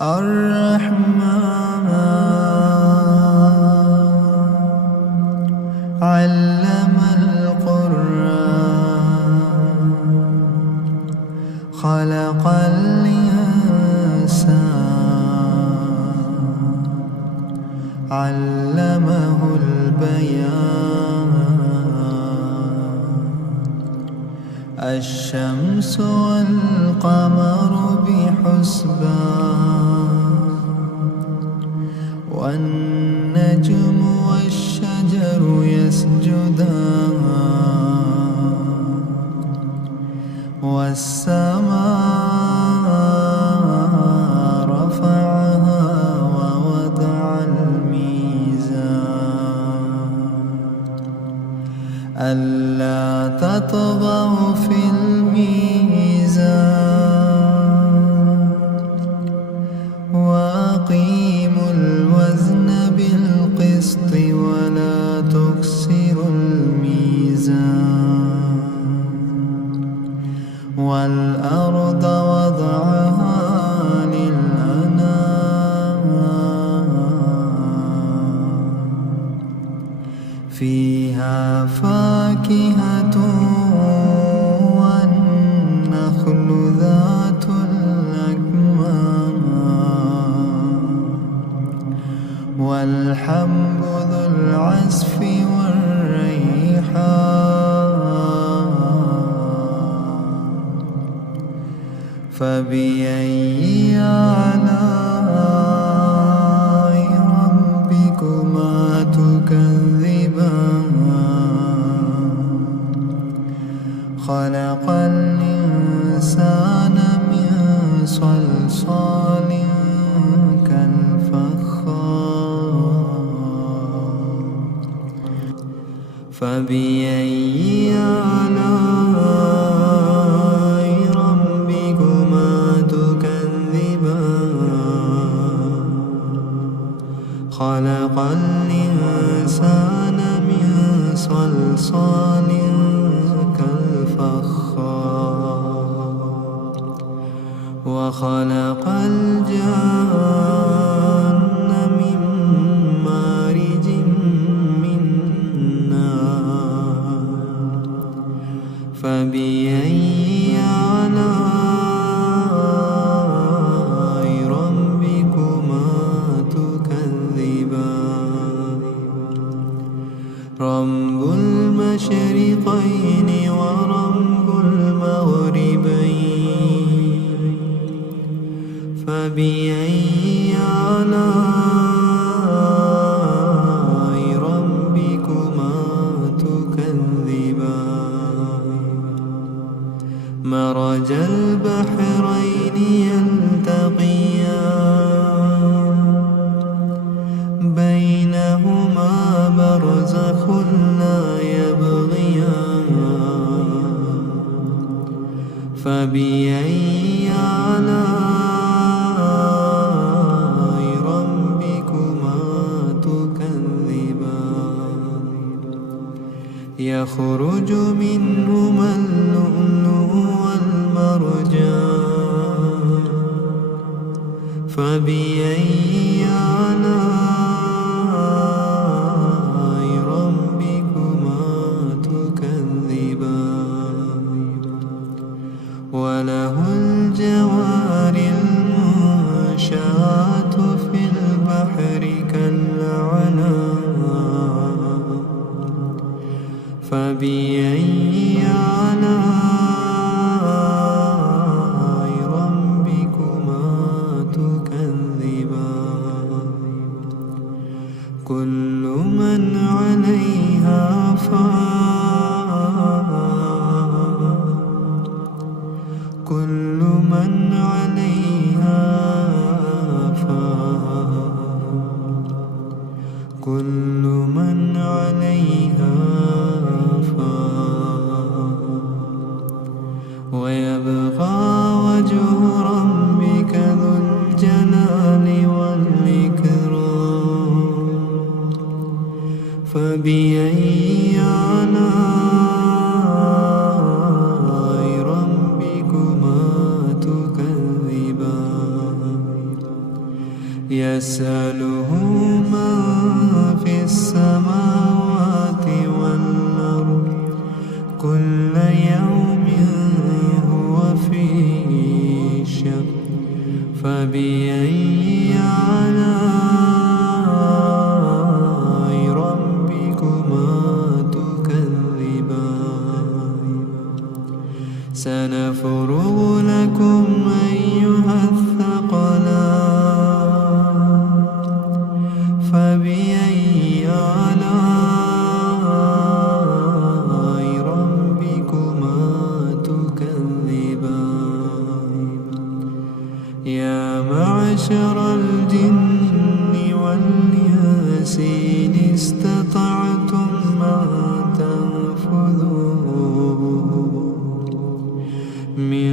الرحمن علم القرآن خلق الإنسان علمه البيان الشمس والقمر بحسبان والنجم والشجر يسجدان والسماء رفعها ووضع الميزان ألا تطغوا في الميزان وأقيموا الوزن بالقسط ولا تخسروا الميزان والأرض وضعها للأنام فيها فاكهة والنخل ذات الأكمام والحب ذو العصف والريحان فبأي آلاء ربكما تكذبان خلق الإنسان من صلصال كالفخار فبأي آلاء ربكما تكذبان خلق الإنسان من صلصال كالفخار وخلق الجن من مارج من نار فبأي آلاء ربكما تكذبان رب المشرقين ورب المغربين فبأي آلاء ربكما تكذبان مرج البحرين يلتقيان بينهما برزخ لا يبغيان فبأي آلاء ربكما تكذبان يخرج منهما اللؤلؤ والمرجان فبأي آلاء ربكما تكذبان وله الجوار المنشآت في البحر كالأعلام فبأي آلاء ربكما تكذبان كل من عليها فان كل من عليها فان كل من عليها فان ويبقى وجه ربك ذو الجلال والإكرام فبأي يسأله من في السماوات والأرض كل يوم هو في شأن فبأي آلاء ربكما تكذبان سنفرغ لكم أيها الثقلان فبأي آلاء ربكما تكذبان يا معشر الجن والإنس إن استطعتم أن تنفذوا من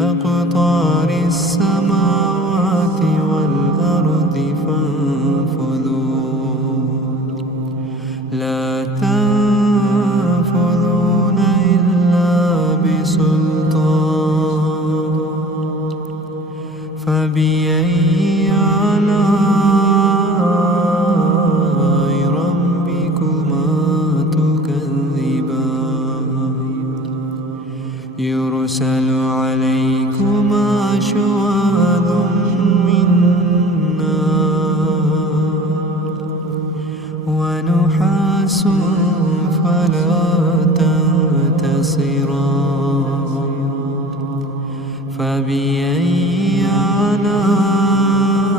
أقطار السماوات والأرض فانفذوا لا تنفذون إلا بسلطان فبأي آلاء ربكما تكذبان يرسل عليكما شواظ من نار ونحاس فلا تنتصران فبأي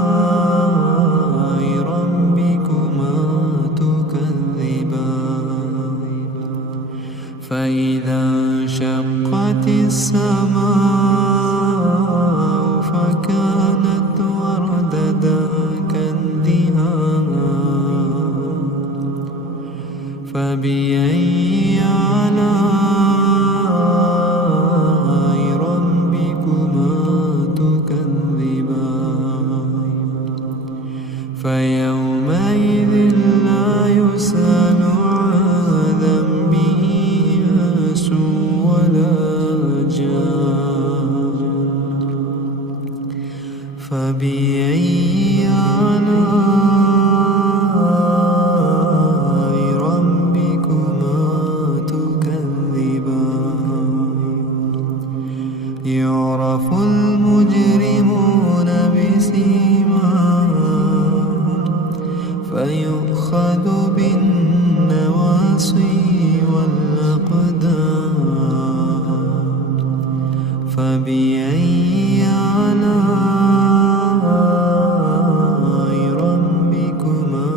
آلاء ربكما تكذبان فإذا انشقت السماء فكانت وردة كالدهان فبأي آلاء ربكما تكذبان فيومئذ لا يسأل عن ذنبه إنس ولا جان فبأي آلاء ربكما تكذبان يعرف المجرمون بسيماهم فيؤخذ بالنواصي والأقدام فبأي آلاء ربكما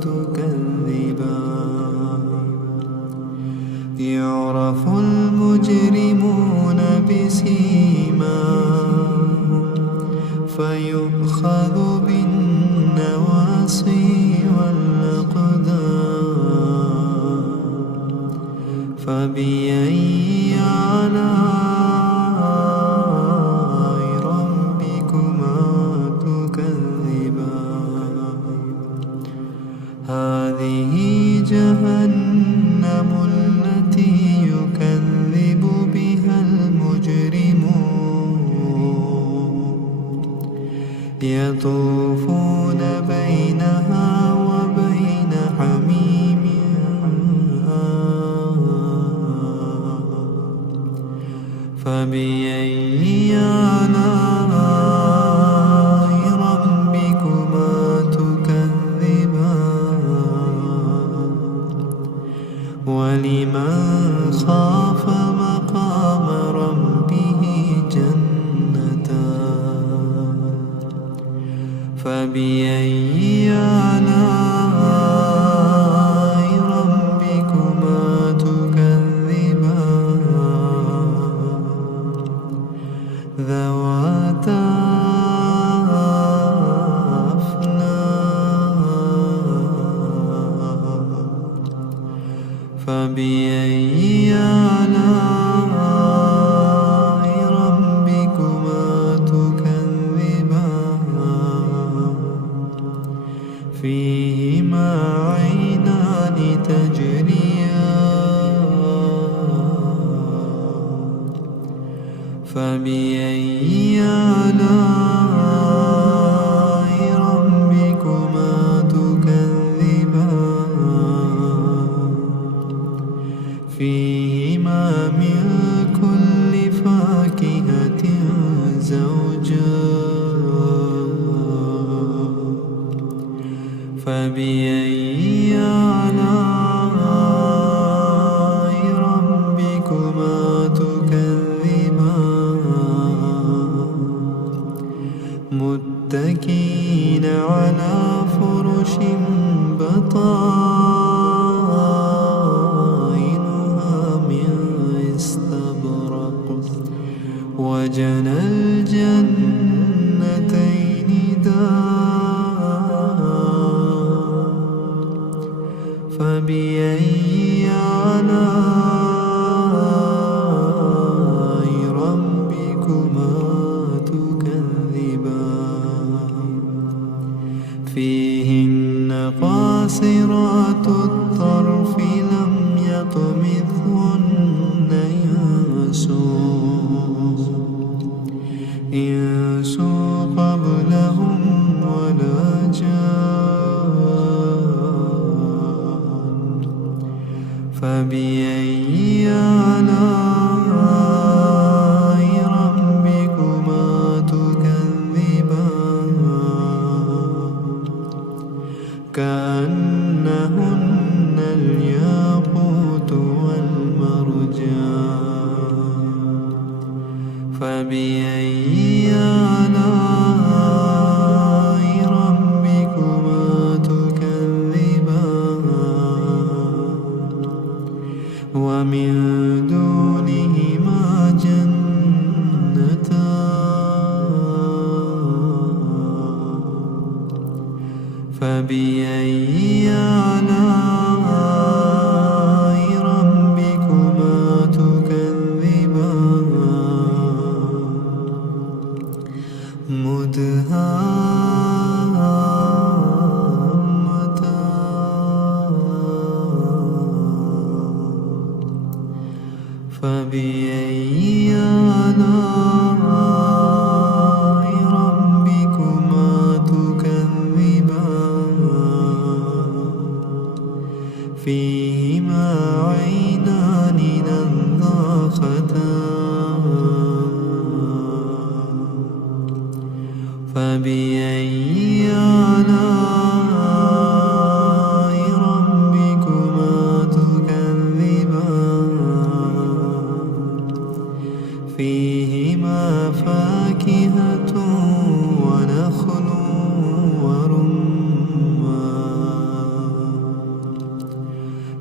تكذبان يعرف المجرمون بسيماهم فيؤخذ بالنواصي والأقدام فبأي آلاء ربكما تكذبان هذه جهنم التي يكذب بها المجرمون يطوفون بينها وبين حميم فبأي آلاء ربكما تكذبان ولمن خاف مقام ربه جنتان فبأي آلاء ربكما تكذبان ذواتا أفنان فبأي آلاء ربكما تكذبان فيهما عينان تجريان فبأي آلاء ربكما فبأي آلاء ربكما تكذبان متكئين على فرش بطائنها من استبرق وجنى الجنتين دان فبأي آلاء ربكما تكذبان فيهن قاصرات الطرف لم يطمثهن إنس قبلهم ولا جان فبأي آلاء ربكما تكذبان كأنهن الياقوت والمرجان فبأي آلاء ربكما تكذبان ومن دونهما جنتان فبأي آلاء ربكما تكذبان مدهامتان فبأي آلاء ربكما تكذبان فيهما عينان نضاختان فبأي آلاء ربكما تكذبان فيهما فاكهة ونخل ورمان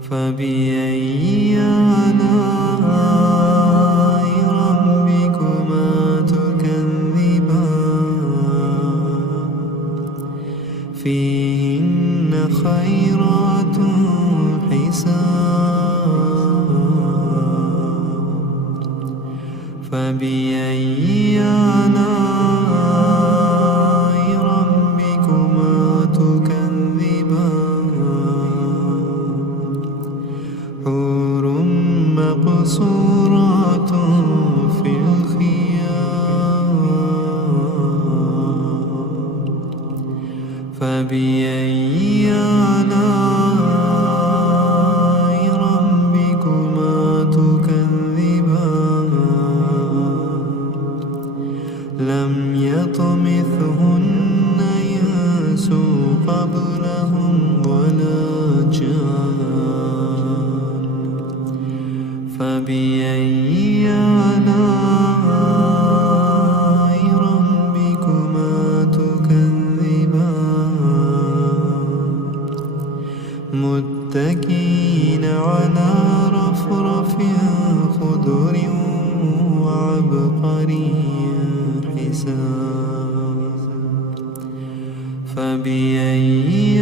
فبأي آلاء ربكما تكذبان فيهن خيرات حسان فبأي آلاء ربكما تكذبان حور مقصورات في الخيام فبأي آلاء ربكما تكذبان لم يطمثهن إنس قبلهم ولا جان فبأي آلاء ربكما تكذبان متكئين على رفرف خضر وعبقري حسان فبأي